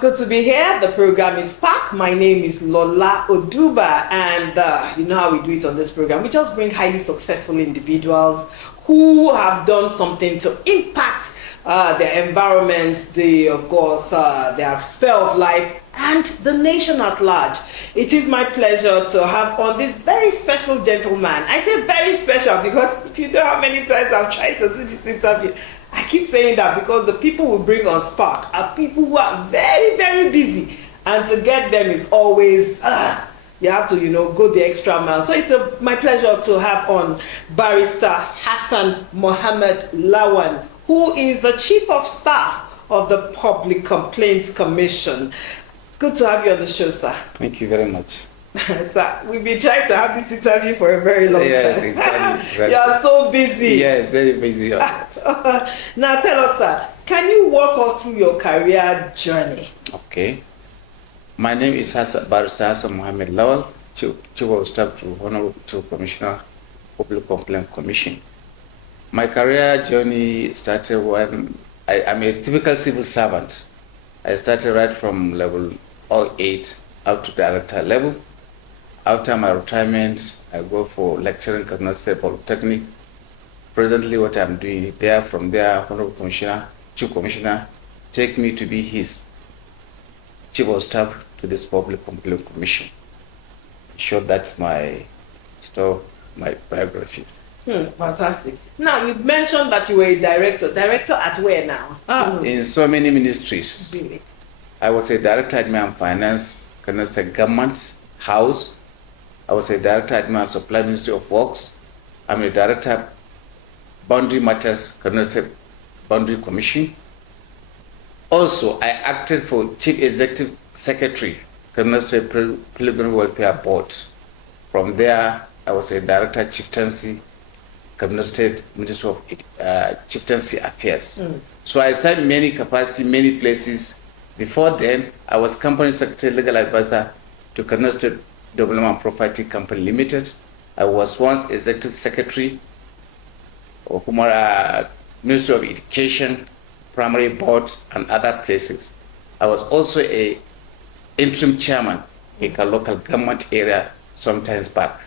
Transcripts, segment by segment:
good to be here. The program is Spark. My name is Lola Oduba, and you know how we do it on this program. We just bring highly successful individuals who have done something to impact their environment, their sphere of life, and the nation at large. It is my pleasure to have on this very special gentleman. I say very special because if you know how many times I've tried to do this interview, I keep saying that because the people we bring on Spark are people who are very, very busy, and to get them is always you have to, go the extra mile. So it's my pleasure to have on Barrister Hassan Mohammed Lawan, who is the Chief of Staff of the Public Complaints Commission. Good to have you on the show, sir. Thank you very much. Sir, we've been trying to have this interview for a very long time. Yes, exactly. You are so busy. Yes, very busy. Now tell us, sir, can you walk us through your career journey? Okay. My name is Barrister Hassan Mohammed Lawal, Chief of Staff to Honorable Commissioner, Public Complaints Commission. My career journey started when I'm a typical civil servant. I started right from level 08 up to director level. After my retirement, I go for lecturing at Kaduna State Polytechnic. Presently, what I'm doing there, from there, Honorable Commissioner, Chief Commissioner, take me to be his Chief of Staff to this Public Complaints Commission. Sure, that's my story, my biography. Fantastic. Now, you mentioned that you were a director. Director at where now? In so many ministries. Really? I was a director at Admin and Finance, Kaduna State Government House. I was a director at my Supply Ministry of Works. I'm a director Boundary Matters, Kaduna State Boundary Commission. Also, I acted for Chief Executive Secretary, Kaduna State Pilgrim Welfare Board. From there, I was a director Chieftaincy, Kaduna State Ministry of Chieftaincy Affairs. So I served many capacity, many places. Before then, I was Company Secretary, Legal Advisor to Kaduna State Development Property Company Limited. I was once Executive Secretary of Ministry of Education, Primary Board, and other places. I was also a interim chairman in a local government area sometimes back.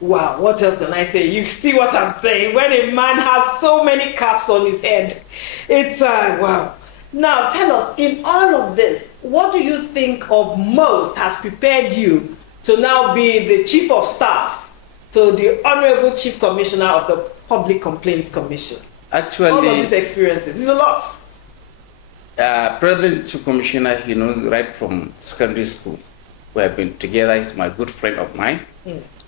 Wow, what else can I say? You see what I'm saying? When a man has so many caps on his head, it's wow. Now, tell us, in all of this, what do you think of most has prepared you to now be the Chief of Staff to the Honorable Chief Commissioner of the Public Complaints Commission? Actually, all of these experiences, it's a lot. President Chief Commissioner, he knows right from secondary school. We have been together. He's my good friend of mine.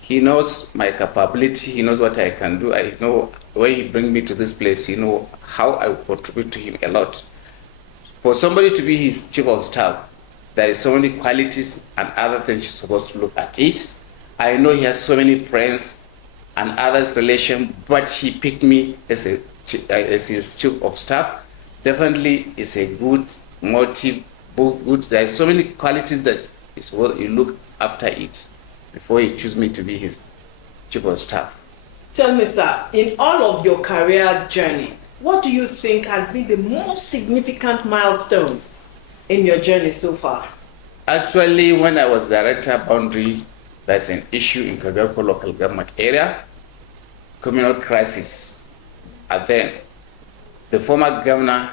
He knows my capability. He knows what I can do. I know when he brings me to this place, he knows how I will contribute to him a lot. For somebody to be his Chief of Staff, there is so many qualities and other things you're supposed to look at it. I know he has so many friends and others relation, but he picked me as his Chief of Staff. Definitely is a good motive, good. There are so many qualities that is what you look after it before he choose me to be his Chief of Staff. Tell me, sir, in all of your career journey, what do you think has been the most significant milestone in your journey so far? Actually, when I was Director Boundary, that's an issue in Kagarko local government area, communal crisis. And then the former governor,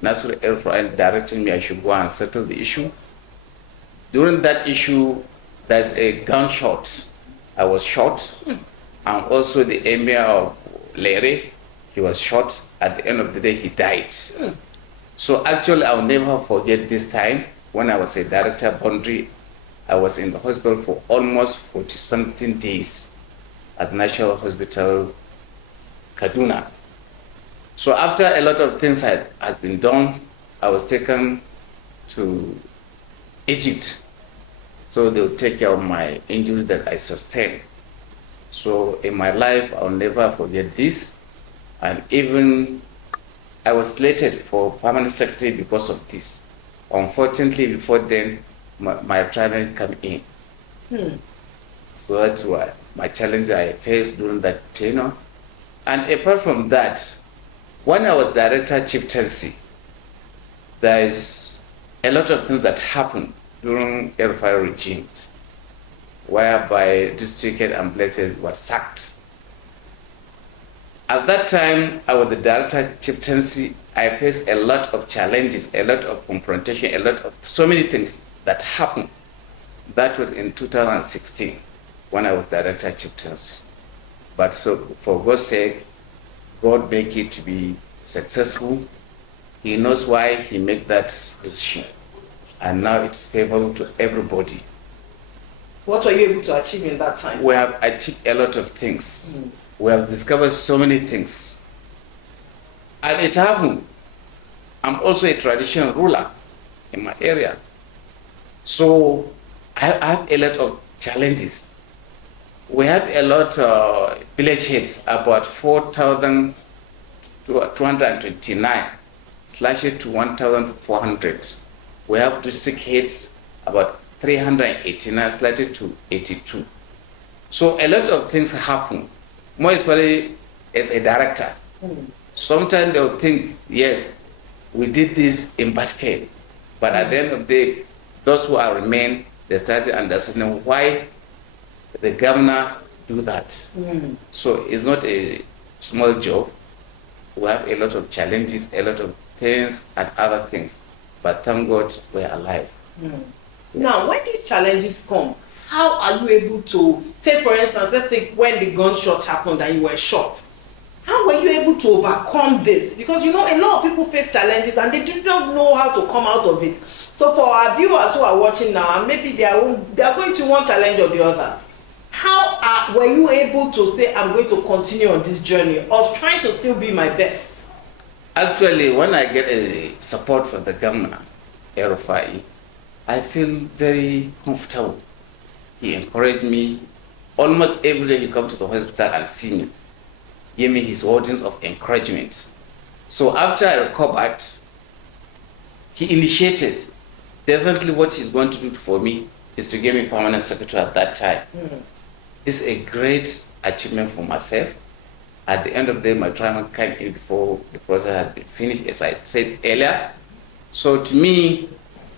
Nasir El-Rufai, directed me I should go and settle the issue. During that issue, there's a gunshot. I was shot, and also the emir of Lere, he was shot. At the end of the day, he died. So actually, I'll never forget this time when I was a director boundary. I was in the hospital for almost 40-something days at National Hospital, Kaduna. So after a lot of things had been done, I was taken to Egypt. So they would take care of my injury that I sustained. So in my life, I'll never forget this. And even I was slated for permanent secretary because of this. Unfortunately, before then, my retirement came in. So that's why my challenge I faced during that tenure. And apart from that, when I was director chieftaincy, there is a lot of things that happened during El-Rufai regimes, whereby district head and places were sacked. At that time, I was the director chieftaincy. I faced a lot of challenges, a lot of confrontation, a lot of so many things that happened. That was in 2016 when I was director chieftaincy. But so for God's sake, God make it to be successful. He knows why he made that decision. And now it's favorable to everybody. What were you able to achieve in that time? We have achieved a lot of things. We have discovered so many things. And it happened. I'm also a traditional ruler in my area. So I have a lot of challenges. We have a lot of village heads, about 4,229, slashed it to 1,400. We have district heads, about 389, slashed to 82. So a lot of things happen, more especially as a director. Sometimes they'll think, yes, we did this in bad faith. But at the end of the day, those who are remain, they start understanding why the governor do that. So it's not a small job. We have a lot of challenges, a lot of things and other things. But thank God we're alive. Now, when these challenges come, how are you able to, take for instance, let's take when the gunshot happened and you were shot. How were you able to overcome this? Because you know, a lot of people face challenges and they do not know how to come out of it. So for our viewers who are watching now, and maybe they are going to one challenge or the other, how were you able to say, I'm going to continue on this journey of trying to still be my best? Actually, when I get a support from the governor, El-Rufai, I feel very comfortable. He encouraged me. Almost every day he comes to the hospital and see me, give me his words of encouragement. So after I recovered, he initiated. Definitely what he's going to do for me is to give me permanent secretary at that time. This is a great achievement for myself. At the end of the day, my trial came in before the process has been finished, as I said earlier. So to me,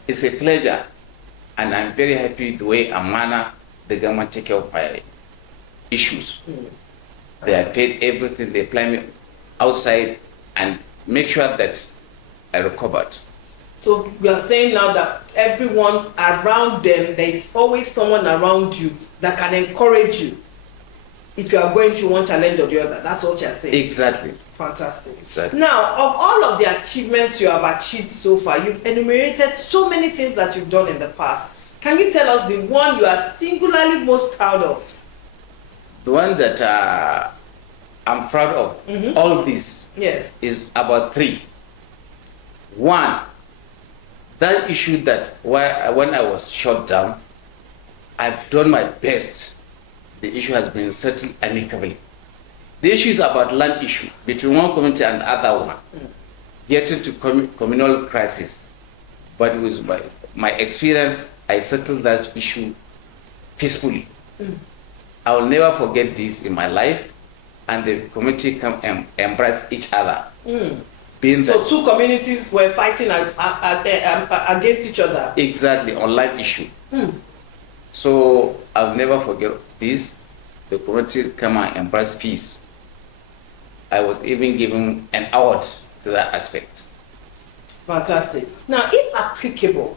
it's a pleasure, and I'm very happy the way and manner the government take care of my issues. They have paid everything, they apply me outside and make sure that I recovered. So you are saying now that everyone around them, there is always someone around you that can encourage you if you are going through one challenge or the other. That's what you are saying. Exactly. Fantastic. Exactly. Now, of all of the achievements you have achieved so far, you've enumerated so many things that you've done in the past. Can you tell us the one you are singularly most proud of? The one that I'm proud of, all this, Yes. is about three. One, that issue that when I was shot down, I've done my best. The issue has been settled amicably. The issue is about land issue between one community and the other one, getting to communal crisis. But with my experience, I settled that issue peacefully. I will never forget this in my life, and the community come and embrace each other. So two communities were fighting against each other. Exactly, on land issue. So I'll never forget this. The community come and embrace peace. I was even given an award to that aspect. Fantastic. Now, if applicable,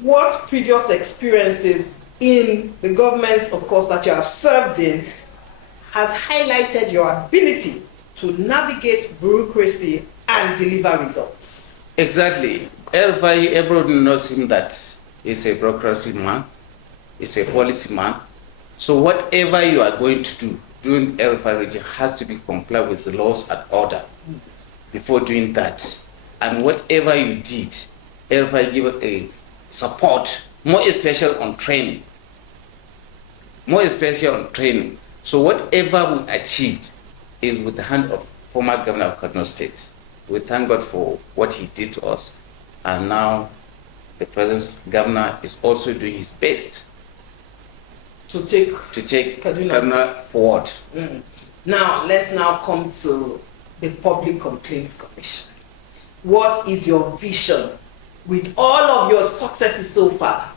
what previous experiences in the governments, of course, that you have served in has highlighted your ability to navigate bureaucracy and deliver results? Exactly. Everybody knows him that he's a bureaucracy man, he's a policy man. So whatever you are going to do during El-Rufai region has to be compliant with the laws and order before doing that. And whatever you did, El-Rufai give a support, more especially on training. More especially on training. So whatever we achieved is with the hand of former governor of Kaduna State. We thank God for what he did to us. And now the present governor is also doing his best to take Kaduna forward. Now, let's now come to the Public Complaints Commission. What is your vision? with all of your successes so far,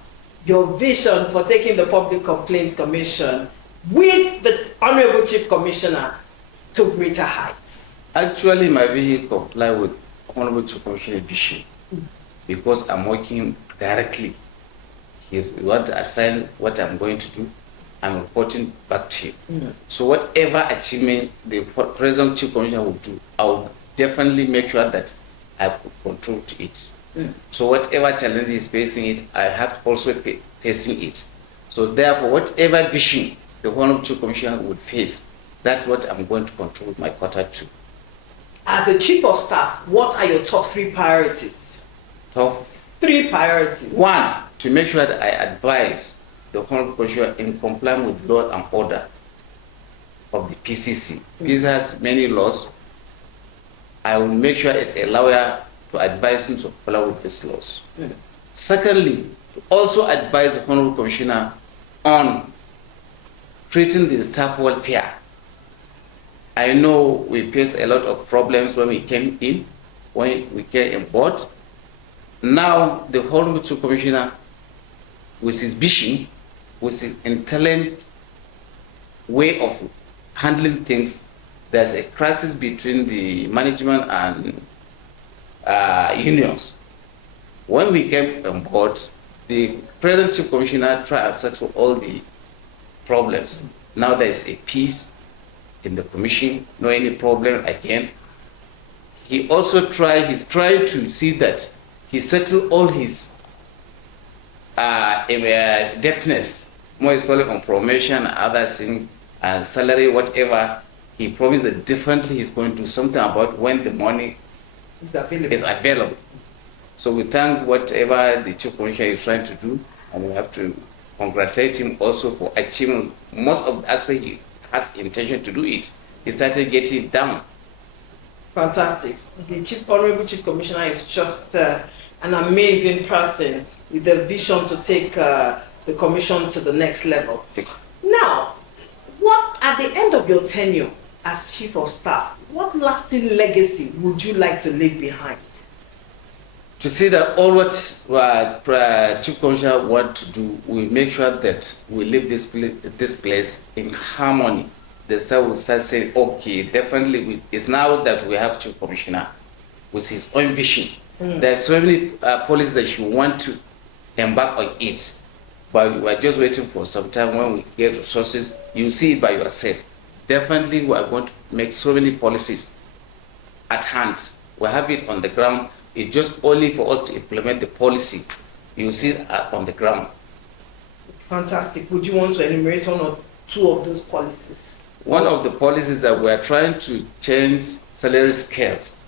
your vision for taking the Public Complaints Commission with the Honorable Chief Commissioner to greater heights? Actually, my vision comply with Honorable Chief Commissioner's vision because I'm working directly. He want to assign what I'm going to do. I'm reporting back to him. So whatever achievement the present Chief Commissioner will do, I will definitely make sure that I put control to it. So whatever challenge is facing it, I have to also facing it. So therefore, whatever vision the Honorable Chief Commissioner would face, that's what I'm going to control my quarter to. As a Chief of Staff, what are your top 3 priorities? Top 3 priorities. 1, to make sure that I advise the Honorable Commissioner in compliance with law and order of the PCC. PCC has many laws. I will make sure as a lawyer to advise him to follow with these laws. Secondly, to also advise the Honorable Commissioner on treating the staff welfare. I know we faced a lot of problems when we came in, when we came on board. Now, the Honorable Chief Commissioner, with his vision, with his intelligent way of handling things, there's a crisis between the management and unions. When we came on board, the present Chief Commissioner tried to settle all the problems. Now there is a peace in the commission, no any problem again. He also he's trying to see that he settled all his debtness, more especially on promotion, other things, and salary, whatever. He promised that differently he's going to do something about when the money is available. So we thank whatever the Chief Commissioner is trying to do, and we have to congratulate him also for achieving most of the aspects he has intention to do it. He started getting it down. Fantastic. The Honorable Chief Commissioner is just an amazing person with a vision to take the commission to the next level. Now, what at the end of your tenure as Chief of Staff, what lasting legacy would you like to leave behind? To see that all what Chief Commissioner want to do, we make sure that we leave this place in harmony. The staff will start saying, okay, definitely it's now that we have Chief Commissioner with his own vision. There are so many policies that you want to embark on it, but we are just waiting for some time. When we get resources, you see it by yourself. Definitely we are going to make so many policies at hand. We have it on the ground. It's just only for us to implement the policy. You see it on the ground. Fantastic. Would you want to enumerate 1 or 2 of those policies? One of the policies that we are trying to change salary scales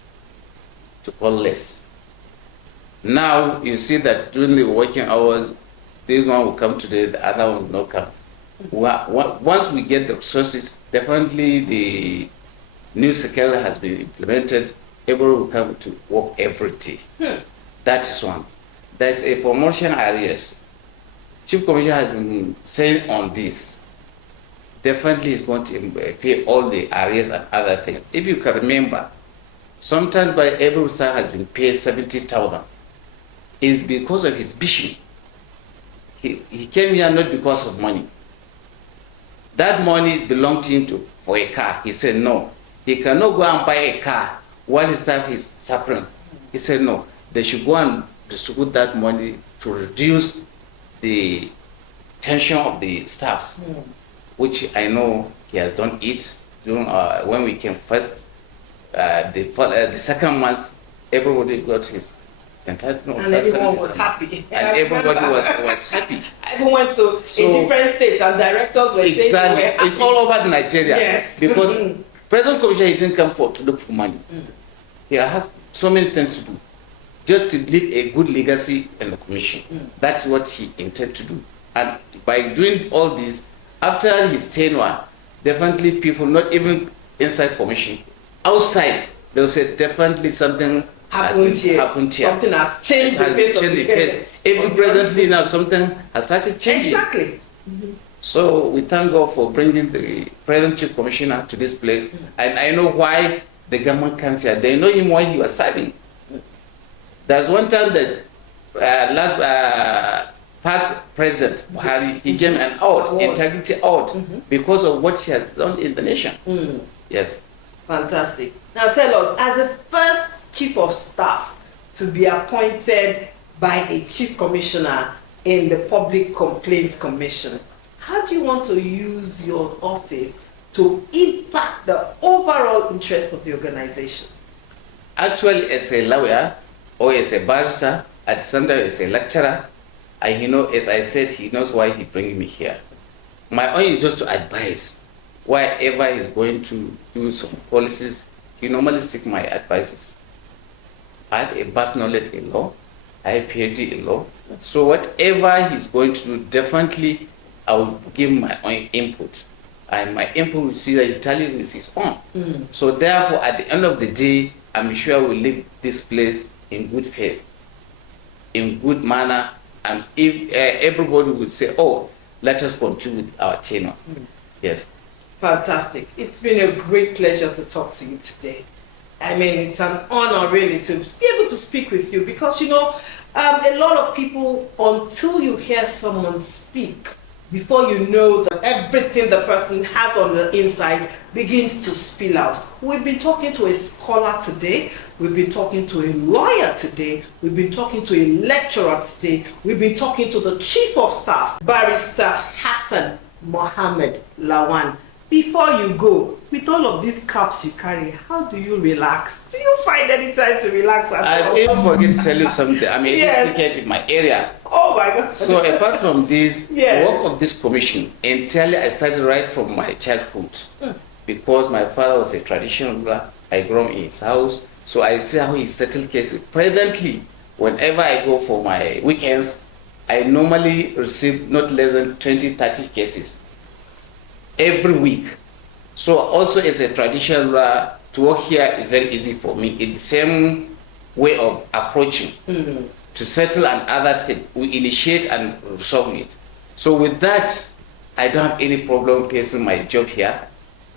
to call less. Now you see that during the working hours, this one will come today, the other one will not come. Once we get the resources, definitely the new scale has been implemented. Everyone will come to work every day. That is one. There's a promotion areas. Chief Commissioner has been saying on this. Definitely is going to pay all the areas and other things. If you can remember, sometimes by every staff has been paid 70,000. It's because of his vision. He came here not because of money. That money belonged to him for a car. He said no. He cannot go and buy a car while his staff is suffering. He said no. They should go and distribute that money to reduce the tension of the staffs, which I know he has done it during when we came first. The second month, everybody got his entitlement. And everyone was happy. And everybody was happy. I even went to a different states and directors were saying exactly. It's all over Nigeria. Yes. Because President Commissioner, he didn't come to look for money. He has so many things to do. Just to leave a good legacy in the commission. That's what he intended to do. And by doing all this, after his tenure, definitely people, not even inside commission, outside, they'll say definitely something happened here. Something has changed the face of the face. Even presently now, something has started changing. Exactly. So we thank God for bringing the present Chief Commissioner to this place. And I know why the government comes here. They know him while he was serving. There's one time that past president Buhari, he gave an award, integrity award, because of what he has done in the nation. Yes. Fantastic. Now tell us, as the first chief of staff to be appointed by a chief commissioner in the Public Complaints Commission, how do you want to use your office to impact the overall interest of the organization? Actually, as a lawyer or as a barrister, at Sunday as a lecturer, as I said, he knows why he bring me here. My own is just to advise. Wherever he's going to do some policies, he normally seek my advices. I have a vast knowledge in law. I have PhD in law. So whatever he's going to do, definitely I will give my own input. And my input will see that he tell you with his own. So therefore, at the end of the day, I'm sure we'll leave this place in good faith, in good manner, and if everybody would say, oh, let us continue with our tenure. Yes. Fantastic. It's been a great pleasure to talk to you today. I mean, it's an honor really to be able to speak with you because, a lot of people, until you hear someone speak, before you know that everything the person has on the inside begins to spill out. We've been talking to a scholar today, we've been talking to a lawyer today, we've been talking to a lecturer today, we've been talking to the chief of staff, Barrister Hassan Mohammed Lawan. Before you go, with all of these caps you carry, how do you relax? Do you find any time to relax at all? I didn't forget to tell you something. I'm a district in my area. Oh my God. So apart from this, the work of this commission, entirely I started right from my childhood. Because my father was a traditional ruler, I grew up in his house. So I see how he settled cases. Presently, whenever I go for my weekends, I normally receive not less than 20, 30 cases every week. So also as a traditional ruler, to work here is very easy for me. It's the same way of approaching to settle and other thing. We initiate and resolve it. So with that, I don't have any problem facing my job here.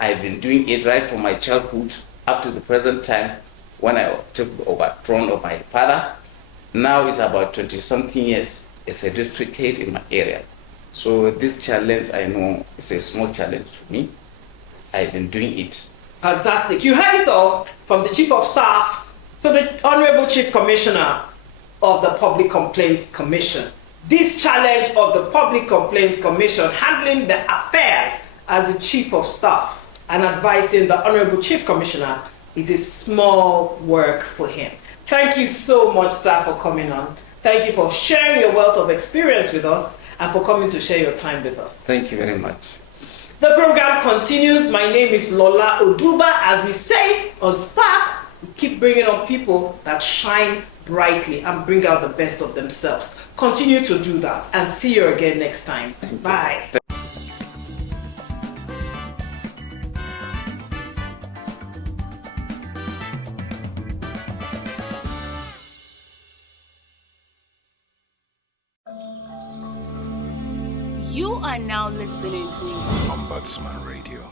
I've been doing it right from my childhood up to the present time when I took over throne of my father. Now it's about 20-something years as a district head in my area. So this challenge, I know, is a small challenge to me. I've been doing it. Fantastic. You heard it all from the Chief of Staff to the Honorable Chief Commissioner of the Public Complaints Commission. This challenge of the Public Complaints Commission handling the affairs as the Chief of Staff and advising the Honorable Chief Commissioner is a small work for him. Thank you so much, sir, for coming on. Thank you for sharing your wealth of experience with us and for coming to share your time with us. Thank you very much. The program continues. My name is Lola Oduba. As we say on Spark, we keep bringing on people that shine brightly and bring out the best of themselves. Continue to do that and see you again next time. Bye. You are now listening to Ombudsman Radio.